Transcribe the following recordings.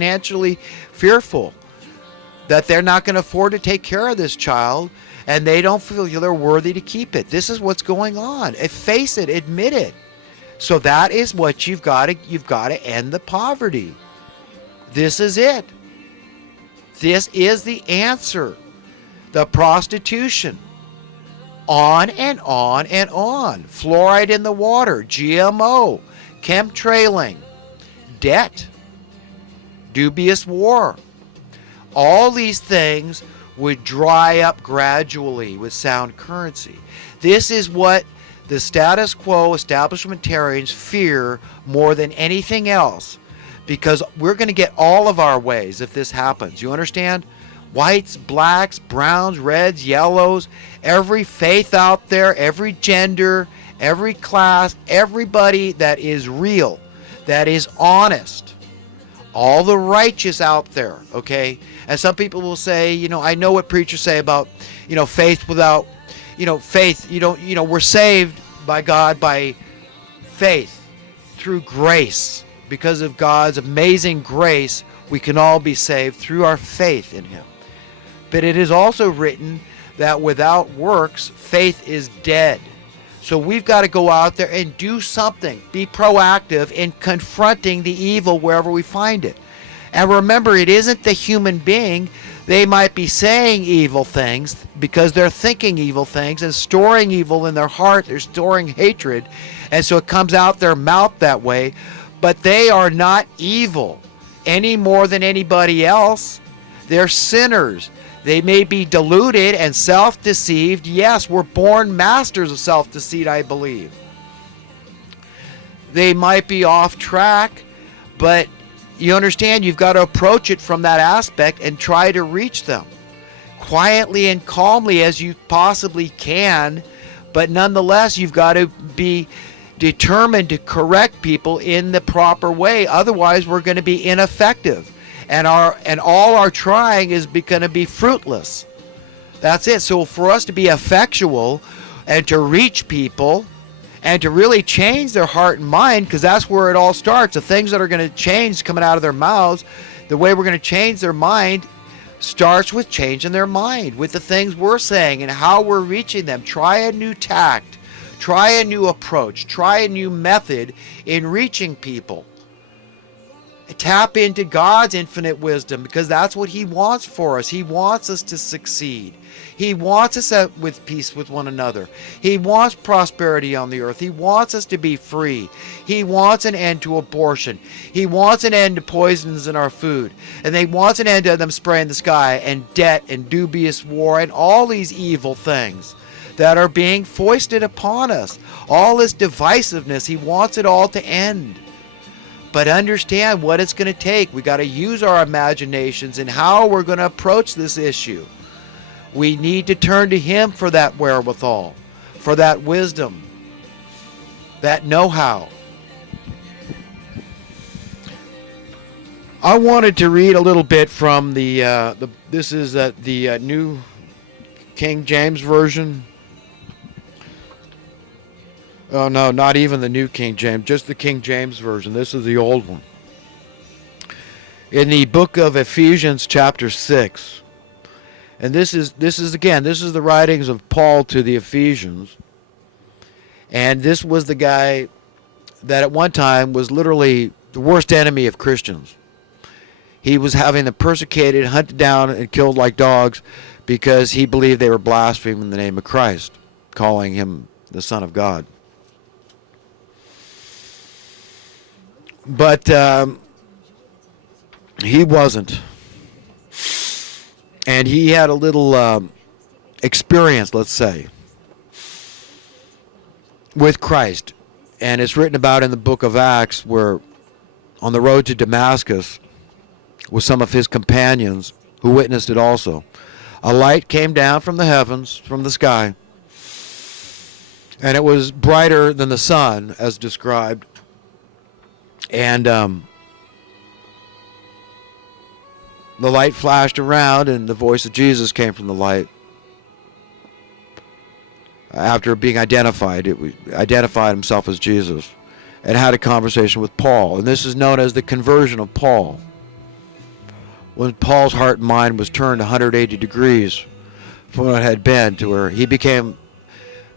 financially fearful that they're not going to afford to take care of this child, and they don't feel they're worthy to keep it. This is what's going on. Face it, admit it. So that is what you've got to end the poverty. This is it. This is the answer. The prostitution. On and on and on. Fluoride in the water, GMO, chemtrailing, debt, dubious war. All these things would dry up gradually with sound currency. This is what the status quo establishmentarians fear more than anything else, because we're going to get all of our ways if this happens. You understand? Whites, blacks, browns, reds, yellows, every faith out there, every gender, every class, everybody that is real, that is honest, all the righteous out there, okay? And some people will say, I know what preachers say about, faith without, faith, we're saved by God by faith through grace. Because of God's amazing grace, we can all be saved through our faith in Him. But it is also written that without works, faith is dead. So we've got to go out there and do something. Be proactive in confronting the evil wherever we find it. And remember, it isn't the human being. They might be saying evil things because they're thinking evil things and storing evil in their heart. They're storing hatred. And so it comes out their mouth that way. But they are not evil any more than anybody else. They're sinners. They may be deluded and self-deceived. Yes, we're born masters of self-deceit, I believe. They might be off track, but you understand, you've got to approach it from that aspect and try to reach them quietly and calmly as you possibly can. But nonetheless, you've got to be determined to correct people in the proper way. Otherwise, we're going to be ineffective. And all our trying is going to be fruitless. That's it. So for us to be effectual and to reach people and to really change their heart and mind, because that's where it all starts. The things that are going to change coming out of their mouths, the way we're going to change their mind starts with changing their mind, with the things we're saying and how we're reaching them. Try a new tact. Try a new approach. Try a new method in reaching people. Tap into God's infinite wisdom, because that's what He wants for us. He wants us to succeed. He wants us with peace with one another. He wants prosperity on the earth. He wants us to be free. He wants an end to abortion. He wants an end to poisons in our food. And He wants an end to them spraying the sky and debt and dubious war and all these evil things that are being foisted upon us. All this divisiveness, He wants it all to end. But understand what it's going to take. We got to use our imaginations in how we're going to approach this issue. We need to turn to Him for that wherewithal, for that wisdom, that know-how. I wanted to read a little bit from this is the New King James Version. Oh, no, not even the New King James, just the King James Version. This is the old one. In the book of Ephesians chapter 6. And this is the writings of Paul to the Ephesians. And this was the guy that at one time was literally the worst enemy of Christians. He was having them persecuted, hunted down, and killed like dogs because he believed they were blaspheming the name of Christ, calling Him the Son of God. But he wasn't. And he had a little experience, let's say, with Christ. And it's written about in the book of Acts, where on the road to Damascus with some of his companions who witnessed it also, a light came down from the heavens, from the sky, and it was brighter than the sun, as described. And the light flashed around, and the voice of Jesus came from the light. After being identified, it identified Himself as Jesus, and had a conversation with Paul. And this is known as the conversion of Paul. when Paul's heart and mind was turned 180 degrees from what it had been, to where he became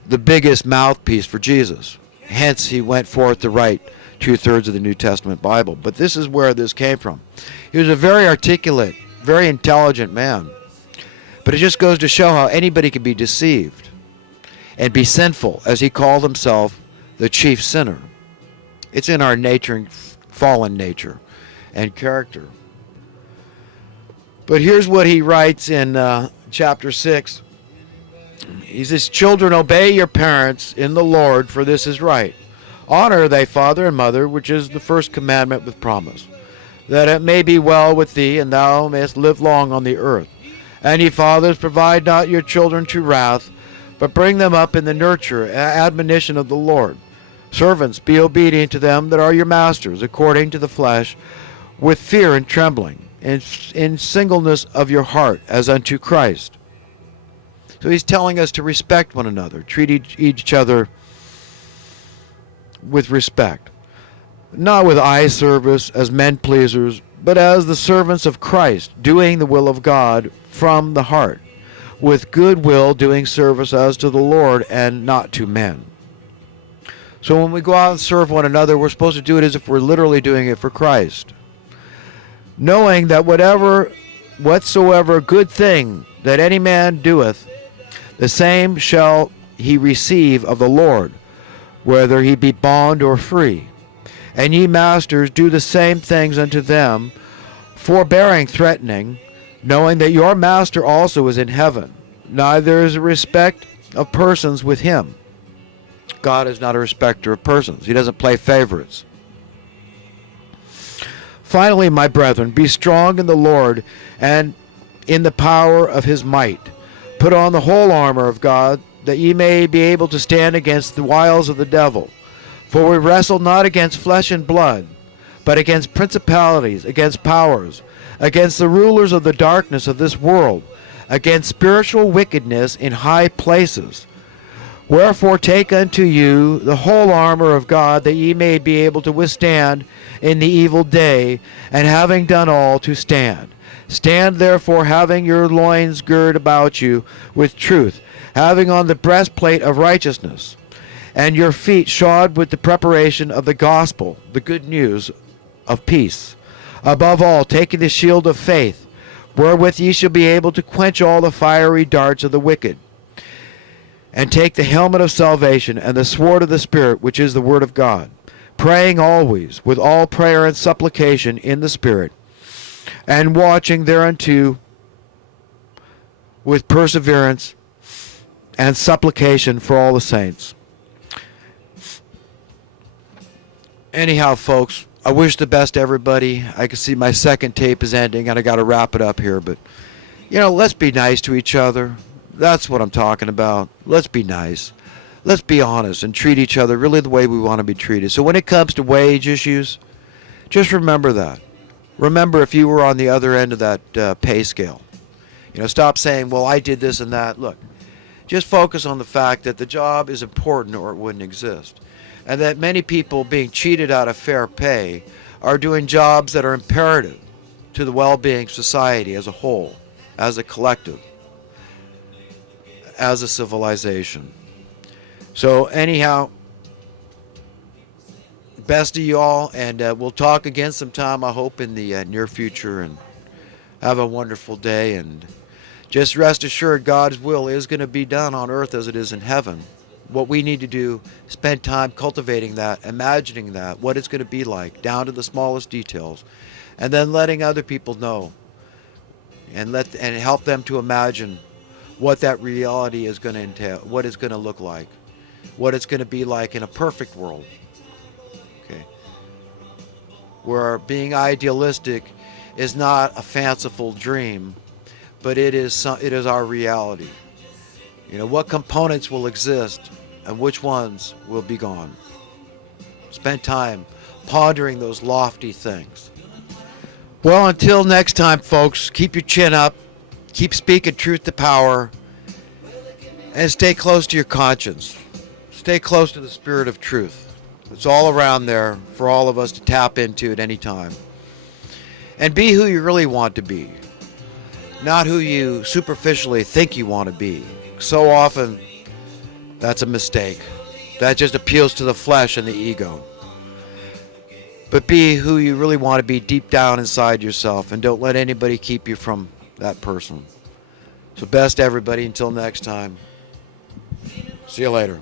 the biggest mouthpiece for Jesus. Hence, he went forth to write 2/3 of the New Testament Bible. But this is where this came from. He was a very articulate, very intelligent man. But it just goes to show how anybody can be deceived and be sinful, as he called himself the chief sinner. It's in our nature, and fallen nature and character. But here's what he writes in chapter 6. He says, "Children, obey your parents in the Lord, for this is right. Honor thy father and mother, which is the first commandment with promise, that it may be well with thee, and thou mayest live long on the earth. And ye fathers, provide not your children to wrath, but bring them up in the nurture and admonition of the Lord. Servants, be obedient to them that are your masters, according to the flesh, with fear and trembling, and in singleness of your heart, as unto Christ." So he's telling us to respect one another, treat each other with respect, not with eye service as men pleasers, but as the servants of Christ, doing the will of God from the heart, with good will doing service as to the Lord and not to men. So when we go out and serve one another, we're supposed to do it as if we're literally doing it for Christ, knowing that whatsoever good thing that any man doeth, the same shall he receive of the Lord, whether he be bond or free. And ye masters, do the same things unto them, forbearing threatening, knowing that your master also is in heaven. Neither is a respect of persons with him. God is not a respecter of persons. He doesn't play favorites. Finally, my brethren, be strong in the Lord and in the power of his might. Put on the whole armor of God, that ye may be able to stand against the wiles of the devil. For we wrestle not against flesh and blood, but against principalities, against powers, against the rulers of the darkness of this world, against spiritual wickedness in high places. Wherefore take unto you the whole armor of God, that ye may be able to withstand in the evil day, and having done all, to stand. Stand therefore, having your loins girt about you with truth, having on the breastplate of righteousness, and your feet shod with the preparation of the gospel, the good news of peace. Above all, taking the shield of faith, wherewith ye shall be able to quench all the fiery darts of the wicked. And take the helmet of salvation and the sword of the Spirit, which is the word of God, praying always with all prayer and supplication in the Spirit, and watching thereunto with perseverance and supplication for all the saints. Anyhow, folks, I wish the best to everybody. I can see my second tape is ending, and I got to wrap it up here. But, let's be nice to each other. That's what I'm talking about. Let's be nice. Let's be honest and treat each other really the way we want to be treated. So when it comes to wage issues, just remember that. Remember if you were on the other end of that pay scale. Stop saying, well, I did this and that. Look, just focus on the fact that the job is important or it wouldn't exist. And that many people being cheated out of fair pay are doing jobs that are imperative to the well-being of society as a whole, as a collective, as a civilization. So anyhow, best to you all, and we'll talk again sometime, I hope, in the near future, and have a wonderful day. And just rest assured, God's will is going to be done on earth as it is in heaven. What we need to do, spend time cultivating that, imagining that, what it's going to be like, down to the smallest details, and then letting other people know, and help them to imagine what that reality is going to entail, what it's going to look like, what it's going to be like in a perfect world. Okay, where being idealistic is not a fanciful dream, but it is our reality. What components will exist and which ones will be gone. Spend time pondering those lofty things. Well, until next time, folks, keep your chin up, keep speaking truth to power, and stay close to your conscience. Stay close to the spirit of truth. It's all around there for all of us to tap into at any time. And be who you really want to be, not who you superficially think you want to be. So often, that's a mistake. That just appeals to the flesh and the ego. But be who you really want to be deep down inside yourself, and don't let anybody keep you from that person. So best everybody, until next time. See you later.